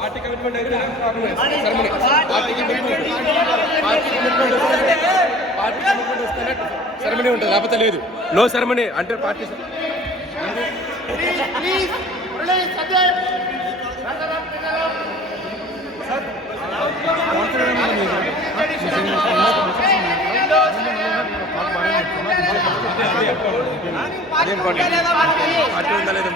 Party commitment అయితే ceremony ఉంటుంది, లేకపోతే లేదు. నో సెరమనీ అంటే పార్టీ పార్టీ ఉందా లేదా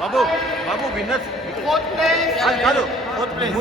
బాబు బాబు విన్నర్స్ కాదు ఫోర్త్ ప్లేస్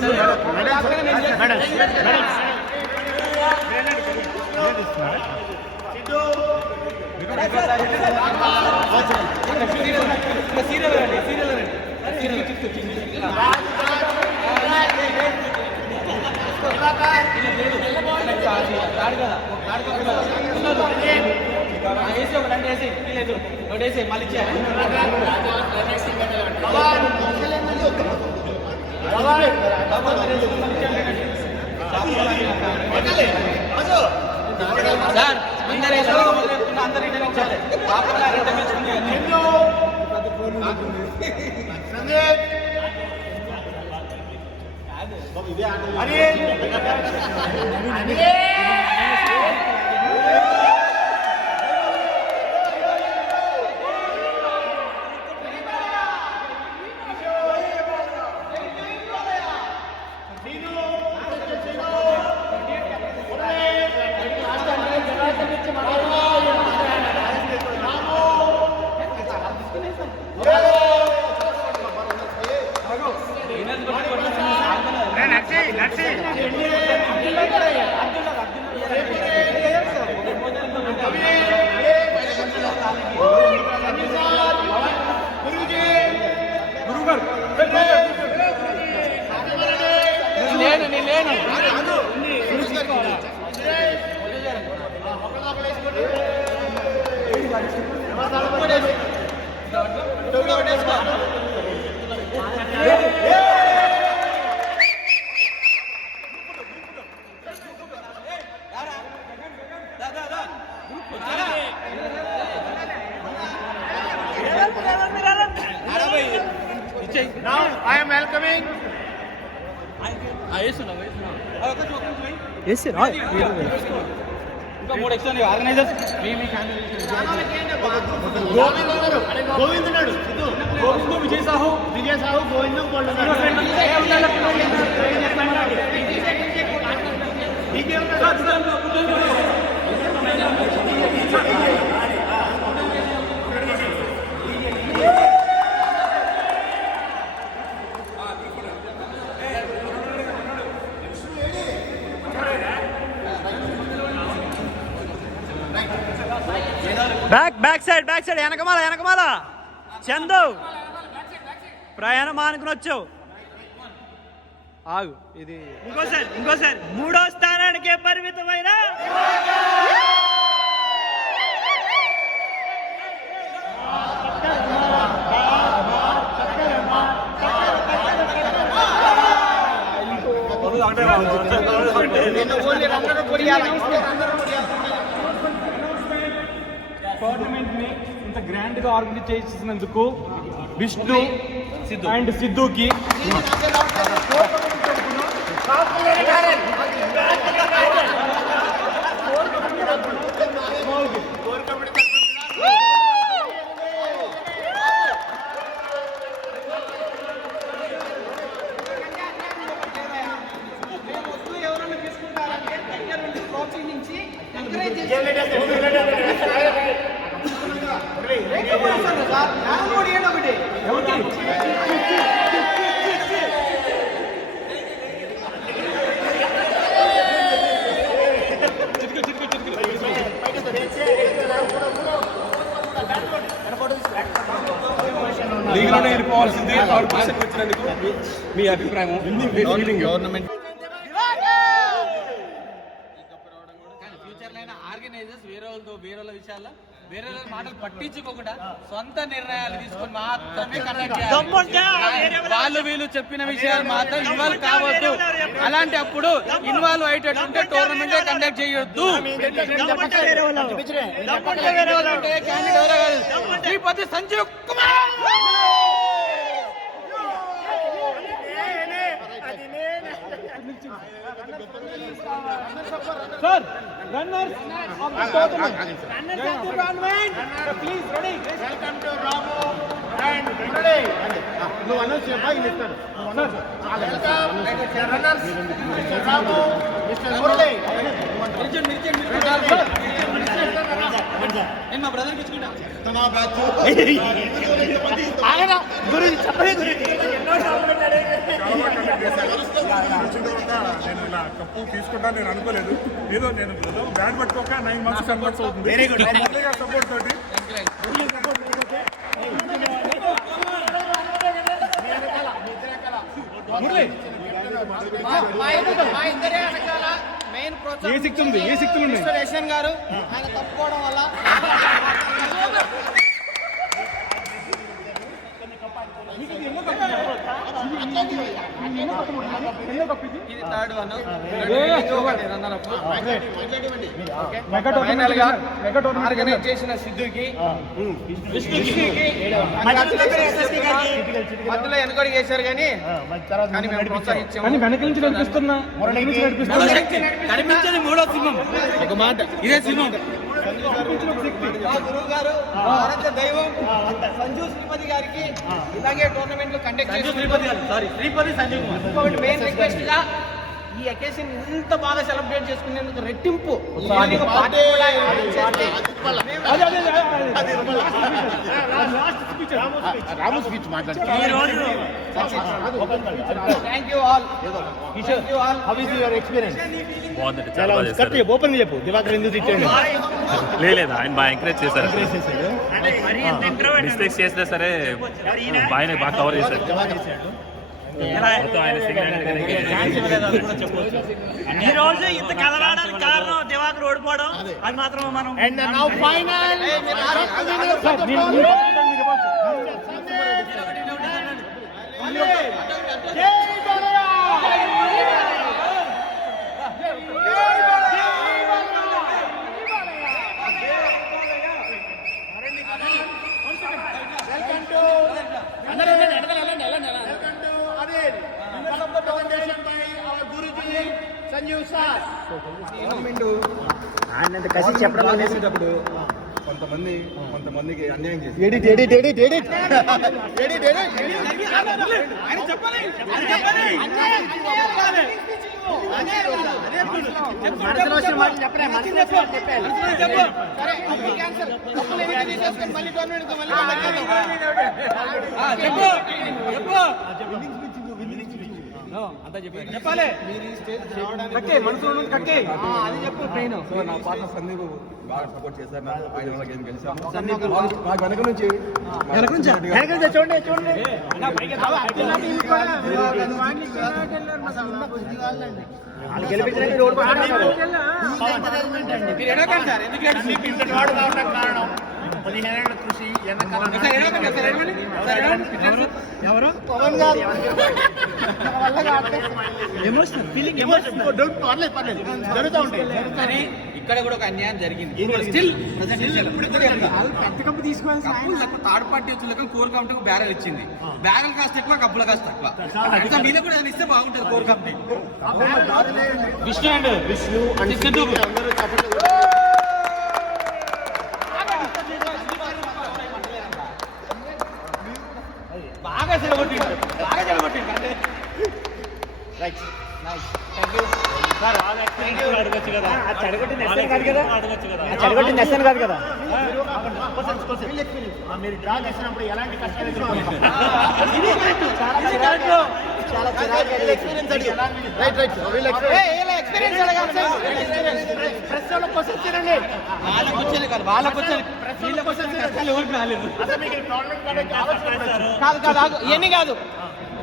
మళ్ళీ సార్ అందరూ Now I am welcoming Govind Vijay Sahu Govind back side వెనకమాల చందు ప్రయాణం అనుకుని వచ్చావు. ఆగు, ఇది ఇంకోసారి 3వ స్థానానికే పరిమితమైన టోర్నమెంట్ ని ఇంత గ్రాండ్ గా ఆర్గనైజ్ చేసినందుకు విష్ణు అండ్ సిద్ధుకి లీగ్లోనే వెళ్ళిపోవాల్సింది వచ్చినందుకు మీ అభిప్రాయం గవర్నమెంట్ ఫ్యూచర్ లో ఆర్గనైజర్స్ వేరే వాళ్ళ విషయాల్లో వేరే వాళ్ళ మాటలు పట్టించుకోకుండా సొంత నిర్ణయాలు తీసుకొని మాత్రమే కండక్ట్ దమ్ముంటే చేయాలి. వాళ్ళు వీళ్ళు చెప్పిన విషయాలు మాత్రం ఇన్వాల్వ్ కావద్దు. అలాంటి అప్పుడు ఇన్వాల్వ్ అయ్యేటట్టుంటే టోర్నమెంట్ కండక్ట్ చేయొద్దు. Shripati Sanjeev Kumar Sir, runners of the tournament. Runners of the tournament. Please, ready. Welcome to Ramu and Murali. నువ్వు అనౌన్స్ చేయబా ఇస్తారు. వెల్కమ్ రన్నర్స్ రాము మిస్టర్ మురళి. నేను మా బ్రదర్కి ఇచ్చుకుంటా. గురించి చెప్పలే గురించి నేను ఇలా కప్పు తీసుకుంటా నేను అనుకోలేదు. ఏదో నేను బ్యాట్ పట్టుకోక 9 months 10 months అవుతుంది. సపోర్ట్ తోటి మెయిన్ ఏ శక్తి ఉంది యశ్వన్ గారు ఆయన తప్పుకోవడం వల్ల ఇది థర్డ్ వన్. ఆర్గనైజ్ చేసిన సిద్ధుకి మధ్యలో వెనుకడు చేశారు కానీ మేము ప్రోత్సహించాము. కానీ వెనక నుంచి నడిపిస్తున్నా కనిపించేది మూడో సింహం. ఒక మాట ఇదే సింహం. గురువు గారు ఆరాధ్య దైవం సంజు శ్రీపతి గారికి ఇలాగే టోర్నమెంట్లు కండక్ట్ చేసి శ్రీపతి సంజు ఇంకొకటి మెయిన్ రిక్వెస్ట్ గా ఈ అకేషన్ ఇంత బాగా సెలబ్రేట్ చేసుకునేందుకు రెట్టింపు పార్టీ కూడా చేస్తే రాము స్పీచ్ మాట్లాడుతున్నా. ఈ రోజు thank you all. How is your experience? బాగుందండి, చాలా బాగా చేశారు. ఓపెన్ చెప్పు. దివాకర్ ఎందుకు తిట్టాడు? లేదు ఆయన బాగా ఎంకరేజ్ చేశారు. మిస్టేక్స్ చేసినా సరే బాగా కవర్ చేశారు. మొత్తం ఆయన ఈ రోజు ఇంత కలవడానికి కారణం దివాకర్ ఓడిపోవడం. అది మాత్రం మనం And now final. Sanjeev sir ఆయనంత కసి చెప్పడం అనేసేటప్పుడు కొంతమందికి అన్యాయం చేసి మనసులో వచ్చిన మాటలు చెప్పలే. మనసులో వచ్చిన మాటలు చెప్పాలి. చెప్పాలి. అది చెప్పు ట్రైన్. సో నా పార్ట్నర్ సందీప్ బాగా సపోర్ట్ చేశారు. నాకు ఆయన వల్ల గేమ్ గెలిచాము. నాకు వెనక నుంచి చూడండి చూడండి. వాళ్ళు గెలిపించడానికి మీరు ఎడకండి సార్. ఎందుకు మీకు ఇంత వాడు కావడానికి కారణం 15 ఏళ్ల కృషి ఎవరు పవన్ గారు ఎమోషనల్ ఫీలింగ్ పర్లేదు జరుగుతూ ఉంటాయి. కానీ ఇక్కడ కూడా ఒక అన్యాయం జరిగింది. స్టిల్ కప్పులు తక్కువ థర్డ్ పార్టీ వచ్చి కోర్ కంపెనీ బ్యారల్ ఇచ్చింది. బ్యారల్ కాస్ట్ ఎక్కువ, కప్పుల కాస్ట్ తక్కువ. ఇంకా వీళ్ళు కూడా ఏదైనా ఇస్తే బాగుంటుంది core company. Vishnu and Siddhu బాగా చెడగొట్టిండు. అంటే right nice. Thank you sir. అడగచ్చు కదా. చెడగొట్టింది ఎస్ఎన్ కాదు కదా. మీరు డ్రా చేసినప్పుడు ఎలాంటి కష్టాలు ఎక్స్పీరియన్స్ అడగాలి సార్. ప్రెస్ వాళ్ళ కోసం తినండి. వాళ్ళకి వచ్చేది కాదు, వాళ్ళకి వచ్చేది. వీళ్ళకి వచ్చేది కష్టాలు ఎవరికి రాలేదు. అసలు మీకు టోర్నమెంట్ కాదు కాదు ఇవన్నీ కాదు.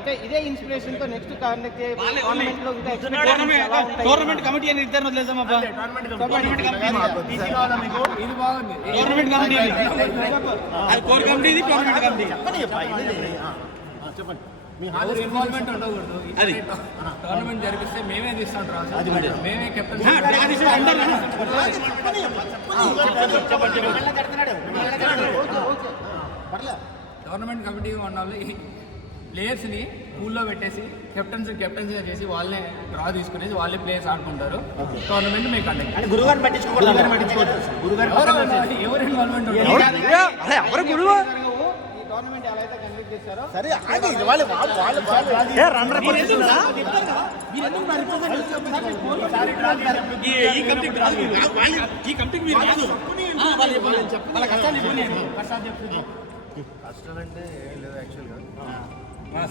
అంటే ఇదే ఇన్స్పిరేషన్ తో నెక్స్ట్ టోర్నమెంట్ లో ఇంకా expectations ఎలా ఉంటాయి? టోర్నమెంట్ కమిటీ అని ఇద్దరు వదిలేసామబ్బా. టోర్నమెంట్ కమిటీ అది కోర్ కమిటీ, ఇది టోర్నమెంట్ కమిటీ. చెప్పండి. అది టోర్నమెంట్ జరిపిస్తే మేమే తీస్తాం మేమే కెప్టెన్ టోర్నమెంట్ కమిటీ ఉన్న వాళ్ళు ప్లేయర్స్ ని పూల్లో పెట్టేసి కెప్టెన్సీగా చేసి వాళ్ళే డ్రా తీసుకునేసి వాళ్ళే ప్లేయర్స్ ఆడుకుంటారు. టోర్నమెంట్ మేము కండక్ట్ ఎవరు ఇన్వాల్వ్మెంట్ ఈ టోర్నమెంట్ ఎలా అయితే కండక్ట్ చేశారో సరే అది వాళ్ళు కష్టం అంటే ఏం లేదు యాక్చువల్గా.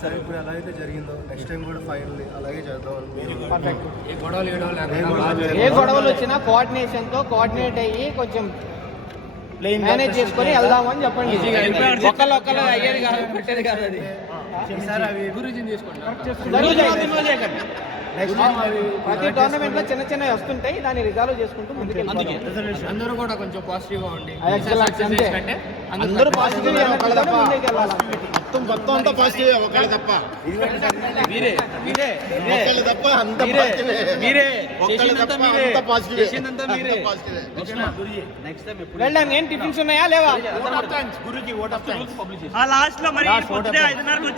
సరే ఇప్పుడు ఎలా అయితే జరిగిందో నెక్స్ట్ టైం కూడా ఫైనల్ అలాగే చేద్దాం. ఏ గొడవలు ఏ గొడవలు వచ్చినా కోఆర్డినేషన్ తో కోఆర్డినేట్ అయ్యి కొంచెం మేనేజ్ చేసుకొని వెళ్దామని చెప్పండి. ఒకళ్ళు అయ్యేది కాదు, పెట్టేది కాదు. అది గురించి తీసుకోండి. ప్రతి టోర్నమెంట్ లో చిన్న చిన్న వస్తుంటాయి, దాన్ని రిజాల్వ్ చేసుకుంటూ ముందుకు అందరూ కూడా కొంచెం పాజిటివ్ గా ఉండి అందరూ పాజిటివ్ మొత్తం అంతా పాజిటివ్ ఒకళ్ళు తప్ప మీరే ఒకళ్ళు తప్ప అంత వెళ్ళాను. ఏం టిఫిన్స్ ఉన్నాయా లేవా? గురుజీ ఓట్ ఆఫ్ థ్యాంక్స్ ఆ లాస్ట్ లో మరి పొద్దునే 5:30